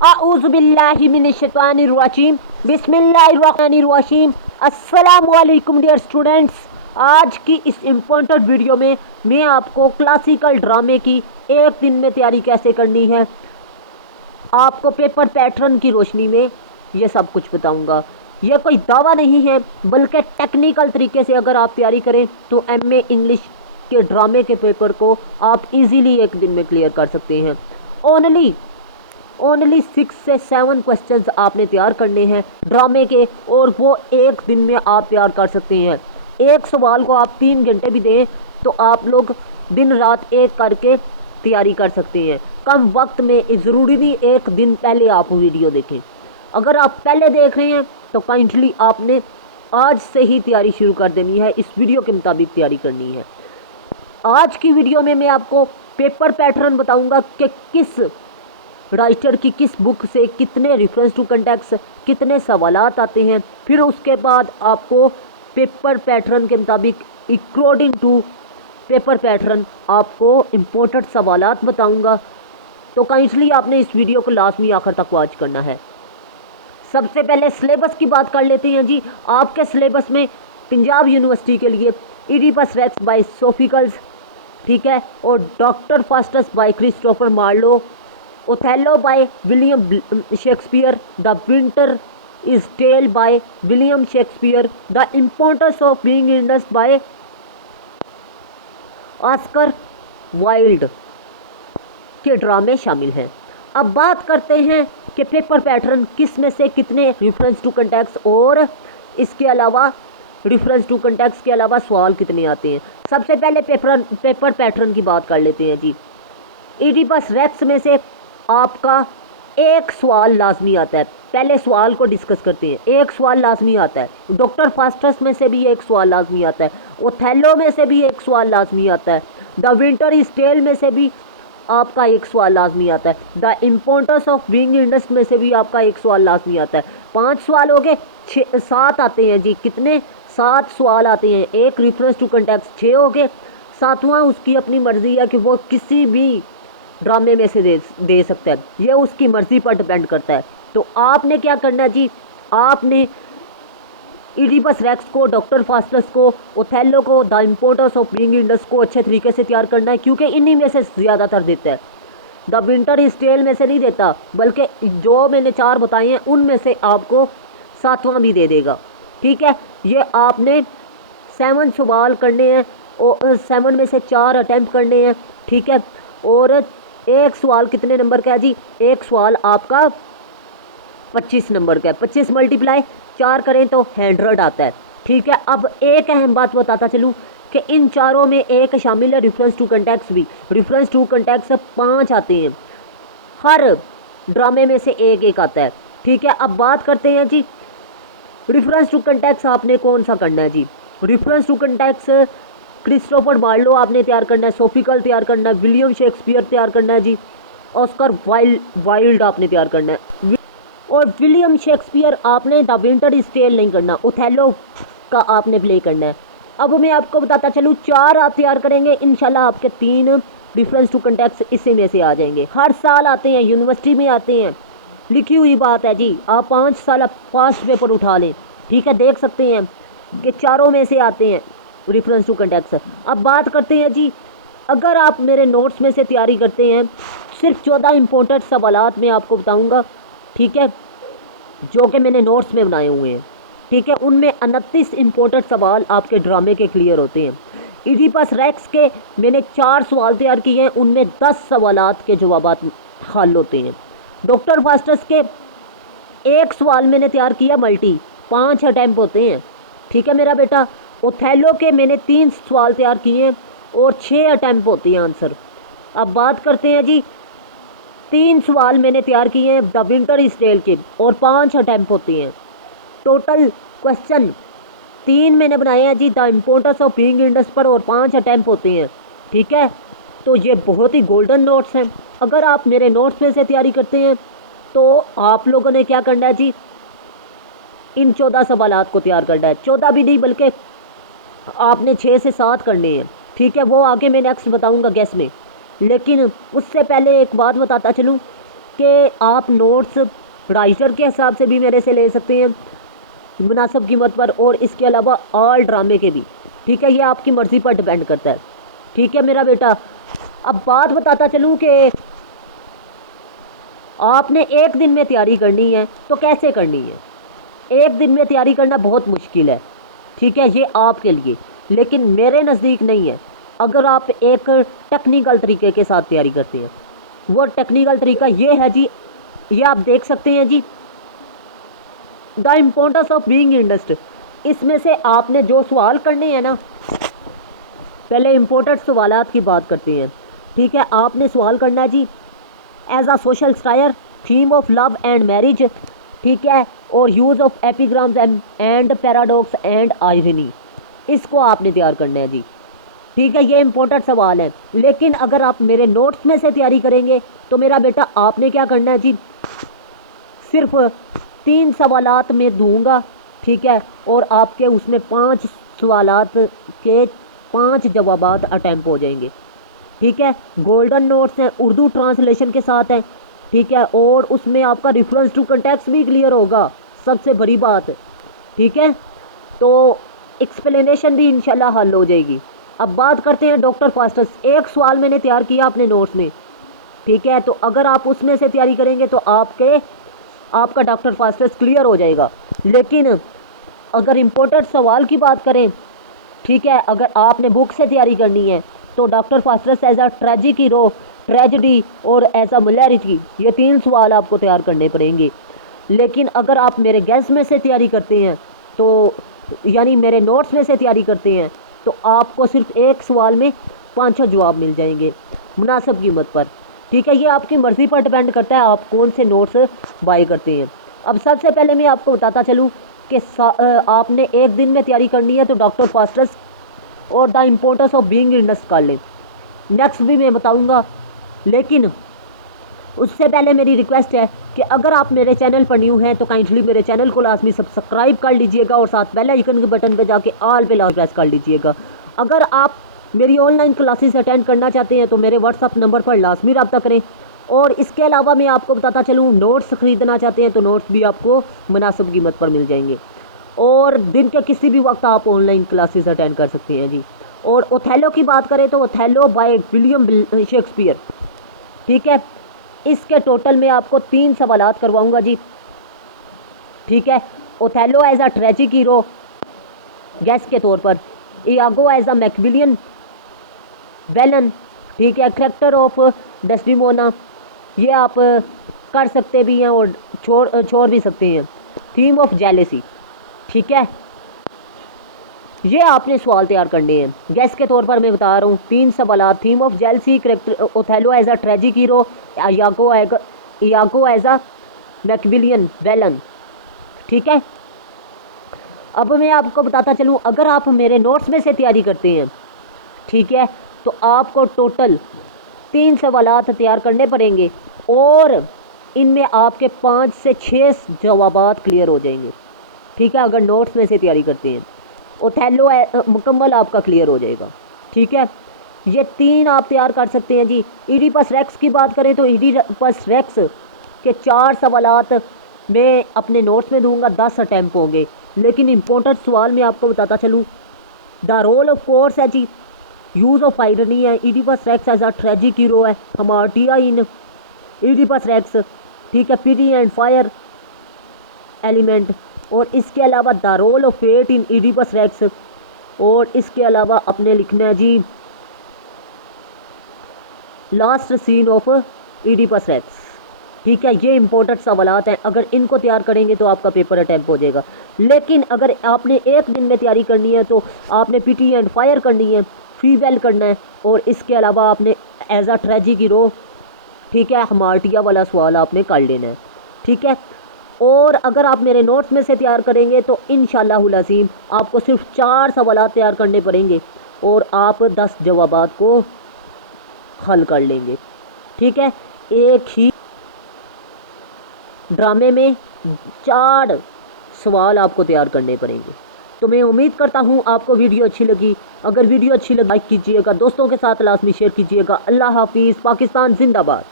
आऊज़ुबिल्लाहि मिनश्शैतानिर्रजीम बिस्मिल्लाहिर्रहमानिर्रहीम। अस्सलामुअलैकुम dear students. आज की इस इम्पोर्टेंट वीडियो में मैं आपको क्लासिकल ड्रामे की एक दिन में तैयारी कैसे करनी है, आपको पेपर पैटर्न की रोशनी में ये सब कुछ बताऊंगा। यह कोई दावा नहीं है, बल्कि टेक्निकल तरीके से अगर आप तैयारी करें तो एमए इंग्लिश के ड्रामे के पेपर को आप इजीली एक दिन में क्लियर कर सकते हैं। ओनली 6 से 7 क्वेश्चंस आपने तैयार करने हैं ड्रामे के, और वो एक दिन में आप तैयार कर सकते हैं। एक सवाल को आप 3 घंटे भी दें तो आप लोग दिन रात एक करके तैयारी कर सकते हैं कम वक्त में। ज़रूरी नहीं एक दिन पहले आप वीडियो देखें। अगर आप पहले देख रहे हैं तो काइंडली आपने आज से ही तैयारी शुरू कर देनी है, इस वीडियो के मुताबिक तैयारी करनी है। आज की वीडियो में मैं आपको पेपर पैटर्न बताऊंगा कि किस राइटर की किस बुक से कितने रेफरेंस टू कंटेक्स्ट, कितने सवालात आते हैं। फिर उसके बाद आपको पेपर पैटर्न के मुताबिक अकॉर्डिंग टू पेपर पैटर्न आपको इम्पोर्टेंट सवालात बताऊंगा। तो काइंडली आपने इस वीडियो को लाजमी आखिर तक वॉच करना है। सबसे पहले सिलेबस की बात कर लेते हैं जी। आपके सिलेबस में पंजाब यूनिवर्सिटी के लिए इडिपस रेक्स बाय सोफिकल्स, ठीक है, और doctor Faustus by Christopher Marlowe, Othello by William Shakespeare, the winter is tale by William Shakespeare, the importance of being इंडस्ट बाय ऑस्कर वाइल्ड के ड्रामे शामिल हैं। अब बात करते हैं कि पेपर पैटर्न किस में से कितने रेफरेंस टू कंटेक्स्ट और इसके अलावा रेफरेंस टू कंटेक्स्ट के अलावा सवाल कितने आते हैं। सबसे पहले पेपर पैटर्न की बात कर लेते हैं जी। इडिपस रेक्स में से आपका एक सवाल लाजमी आता है। पहले सवाल को डिस्कस करते हैं। एक सवाल लाजमी आता है। डॉक्टर फास्टस में से भी एक सवाल लाजमी आता है। ओथेलो में से भी एक सवाल लाजमी आता है। द विंटर इज टेल में से भी आपका एक सवाल लाजमी आता है। द इम्पोर्टेंस ऑफ बीइंग इंडस्ट में से भी आपका एक सवाल लाजमी आता है। 5 सवाल हो गए, 7 आते हैं जी। कितने? 7 सवाल आते हैं। एक रेफरेंस टू कंटेक्स्ट 6 हो गए। 7वां उसकी अपनी मर्जी है कि वो किसी भी ड्रामे में से दे सकता है, ये उसकी मर्जी पर डिपेंड करता है। तो आपने क्या करना है जी, आपने इडिपस रेक्स को, डॉक्टर फास्टस को, ओथेलो को, द इम्पोर्टेंस ऑफ बीइंग इंडस्ट को अच्छे तरीके से तैयार करना है, क्योंकि इन्हीं में से ज़्यादातर देता है। द विंटर इज टेल में से नहीं देता, बल्कि जो मैंने 4 बताए हैं उनमें से आपको 7वां भी दे देगा, ठीक है। ये आपने 7 सवाल करने हैं और 7 में से 4 अटैम्प्ट करने हैं, ठीक है। और एक सवाल कितने नंबर का है जी? एक सवाल आपका 25 नंबर का है। 25 मल्टीप्लाई 4 करें तो 100 आता है, ठीक है। अब एक अहम बात बताता चलूँ कि इन चारों में एक शामिल है रेफरेंस टू कंटेक्स्ट भी। रेफरेंस टू कंटेक्स्ट 5 आते हैं, हर ड्रामे में से एक एक आता है, ठीक है। अब बात करते हैं जी रेफरेंस टू कंटेक्स्ट आपने कौन सा करना है जी। Reference to context Christopher Marlowe आपने तैयार करना है, सोफिकल तैयार करना है, विलियम शेक्सपियर तैयार करना है जी, ऑस्कर वाइल्ड आपने तैयार करना है। और विलियम शेक्सपियर आपने द विंटर इज टेल नहीं करना, ओथेलो का आपने प्ले करना है। अब मैं आपको बताता चलूँ, 4 आप तैयार करेंगे, इंशाल्लाह आपके 3 रेफरेंस टू कंटेक्स्ट इसी में से आ जाएंगे। हर साल आते हैं, यूनिवर्सिटी में आते हैं, लिखी हुई बात है जी। आप 5 साल फास्ट पेपर उठा लें, ठीक है, देख सकते हैं कि चारों में से आते हैं रेफरेंस टू कंटेक्स्ट। अब बात करते हैं जी, अगर आप मेरे नोट्स में से तैयारी करते हैं, सिर्फ 14 इंपॉर्टेंट सवालात मैं आपको बताऊंगा, ठीक है, जो कि मैंने नोट्स में बनाए हुए हैं, ठीक है। उनमें 29 इंपॉर्टेंट सवाल आपके ड्रामे के क्लियर होते हैं। इडिपस रेक्स के मैंने 4 सवाल तैयार किए हैं, उनमें 10 सवालात के जवाबात हल होते हैं। डॉक्टर फास्टस के एक सवाल मैंने तैयार किया मल्टी, 5 अटैम्प्ट होते हैं, ठीक है मेरा बेटा। ओथेलो के मैंने 3 सवाल तैयार किए हैं और 6 अटैम्प्ट होते हैं आंसर। अब बात करते हैं जी, 3 सवाल मैंने तैयार किए हैं द विंटर इज टेल के और 5 अटैम्प्ट होते हैं। टोटल क्वेश्चन 3 मैंने बनाए हैं जी द इम्पोर्टेंस ऑफ बीइंग इंडस्ट पर, और 5 अटैम्प्ट होते हैं, ठीक है। तो ये बहुत ही गोल्डन नोट्स हैं। अगर आप मेरे नोट्स में से तैयारी करते हैं तो आप लोगों ने क्या करना है जी, इन 14 सवालात को तैयार करना है। 14 भी नहीं बल्कि आपने 6 से 7 करने हैं, ठीक है। वो आगे मैं नेक्स्ट बताऊंगा गैस में। लेकिन उससे पहले एक बात बताता चलूँ कि आप नोट्स राइटर के हिसाब से भी मेरे से ले सकते हैं मुनासिब कीमत पर, और इसके अलावा ऑल ड्रामे के भी। ठीक है, ये आपकी मर्ज़ी पर डिपेंड करता है। ठीक है मेरा बेटा, अब बात बताता चलूँ कि आपने एक दिन में तैयारी करनी है तो कैसे करनी है। एक दिन में तैयारी करना बहुत मुश्किल है, ठीक है, ये आपके लिए, लेकिन मेरे नज़दीक नहीं है। अगर आप एक टेक्निकल तरीके के साथ तैयारी करते हैं, वो टेक्निकल तरीका ये है जी, ये आप देख सकते हैं जी, द इम्पोर्टेंस ऑफ बीइंग इंडस्ट। इसमें से आपने जो सवाल करने हैं ना, पहले इम्पोर्टेंट सवालात की बात करते हैं। ठीक है, आपने सवाल करना है जी as a social satire, theme of love and marriage, ठीक है, और use of epigrams and paradox and irony, इसको आपने तैयार करना है जी। ठीक है, ये इम्पोर्टेंट सवाल है। लेकिन अगर आप मेरे नोट्स में से तैयारी करेंगे तो मेरा बेटा आपने क्या करना है जी, सिर्फ 3 सवालात में दूंगा, ठीक है, और आपके उसमें 5 सवालात के 5 जवाबात अटैम्प्ट हो जाएंगे। ठीक है, गोल्डन नोट्स हैं, उर्दू ट्रांसलेशन के साथ हैं। ठीक है, और उसमें आपका रेफरेंस टू कंटेक्स्ट भी क्लियर होगा, सबसे बड़ी बात। ठीक है, तो एक्सप्लेनेशन भी इंशाल्लाह हल हो जाएगी। अब बात करते हैं डॉक्टर फास्टर्स। एक सवाल मैंने तैयार किया अपने नोट्स में, ठीक है, तो अगर आप उसमें से तैयारी करेंगे तो आपका डॉक्टर फास्टर्स क्लियर हो जाएगा। लेकिन अगर इम्पोर्टेंट सवाल की बात करें, ठीक है, अगर आपने बुक से तैयारी करनी है तो doctor Faustus as a tragic hero, tragedy और एज अ मलैरिटी, ये 3 सवाल आपको तैयार करने पड़ेंगे। लेकिन अगर आप मेरे गैस में से तैयारी करते हैं तो यानी मेरे नोट्स में से तैयारी करते हैं तो आपको सिर्फ एक सवाल में 5 जवाब मिल जाएंगे मुनासिब कीमत पर। ठीक है, ये आपकी मर्ज़ी पर डिपेंड करता है आप कौन से नोट्स बाय करते हैं। अब सबसे पहले मैं आपको बताता चलूँ कि आपने एक दिन में तैयारी करनी है तो डॉक्टर फास्टर्स और द इम्पोर्टेंस ऑफ बीइंग इंडस्ट कर लें। नेक्स्ट भी मैं बताऊँगा, लेकिन उससे पहले मेरी रिक्वेस्ट है कि अगर आप मेरे चैनल पर न्यू हैं तो काइंडली मेरे चैनल को लाजमी सब्सक्राइब कर लीजिएगा और साथ बेल आइकन के बटन पे जाके ऑल पे लाजमी प्रेस कर लीजिएगा। अगर आप मेरी ऑनलाइन क्लासेस अटेंड करना चाहते हैं तो मेरे व्हाट्सअप नंबर पर लाजमी रब्ता करें। और इसके अलावा मैं आपको बताता चलूँ, नोट्स ख़रीदना चाहते हैं तो नोट्स भी आपको मुनासिब कीमत पर मिल जाएंगे और दिन के किसी भी वक्त आप ऑनलाइन क्लासेस अटेंड कर सकते हैं जी। और ओथेलो की बात करें तो ओथेलो बाय विलियम शेक्सपियर, ठीक है, इसके टोटल में आपको 3 सवालात करवाऊंगा जी। ठीक है, Othello as a tragic hero गैस के तौर पर, Iago as a Machiavellian villain, ठीक है, कैरेक्टर ऑफ डेस्टिमोना, ये आप कर सकते भी हैं और छोड़ भी सकते हैं। थीम ऑफ जेलेसी, ठीक है, ये आपने सवाल तैयार करने हैं गैस के तौर पर। मैं बता रहा हूँ 3 सवालात, theme of jealousy, character Othello as a tragic hero, Iago as a Machiavellian villain. ठीक है, अब मैं आपको बताता चलूँ, अगर आप मेरे नोट्स में से तैयारी करते हैं, ठीक है, तो आपको टोटल 3 सवालात तैयार करने पड़ेंगे और इनमें आपके 5 से 6 जवाबात क्लियर हो जाएंगे। ठीक है, अगर नोट्स में से तैयारी करते हैं ओथेलो मुकम्मल आपका क्लियर हो जाएगा। ठीक है, ये 3 आप तैयार कर सकते हैं जी। इडिपस रेक्स की बात करें तो इडिपस रेक्स के 4 सवालात मैं अपने नोट्स में दूंगा, 10 अटैम्प्ट होंगे। लेकिन इम्पोर्टेंट सवाल मैं आपको बताता चलूँ, द रोल ऑफ कोर्स है जी, यूज़ ऑफ आयरनी है, Oedipus Rex as a tragic hero है, हमार्टिया इन इडिपस रेक्स, ठीक है, पिटी एंड फायर एलिमेंट, और इसके अलावा the role of fate in Oedipus Rex, और इसके अलावा अपने लिखना है जी last scene of Oedipus Rex. ठीक है, ये इंपॉर्टेंट सवालात हैं, अगर इनको तैयार करेंगे तो आपका पेपर अटैम्प्ट हो जाएगा। लेकिन अगर आपने एक दिन में तैयारी करनी है तो आपने पीटी एंड फायर करनी है, फीवेल करना है, और इसके अलावा आपने एज अ ट्रेजिक हीरो, ठीक है, हमार्टिया वाला सवाल आपने कर लेना है। ठीक है, और अगर आप मेरे नोट्स में से तैयार करेंगे तो इंशाअल्लाहुल अज़ीम आपको सिर्फ 4 सवालात तैयार करने पड़ेंगे और आप 10 जवाबात को हल कर लेंगे। ठीक है, एक ही ड्रामे में 4 सवाल आपको तैयार करने पड़ेंगे। तो मैं उम्मीद करता हूँ आपको वीडियो अच्छी लगी। अगर वीडियो अच्छी लगी लाइक कीजिएगा, दोस्तों के साथ लाजमी शेयर कीजिएगा। अल्लाह हाफिज़, पाकिस्तान जिंदाबाद।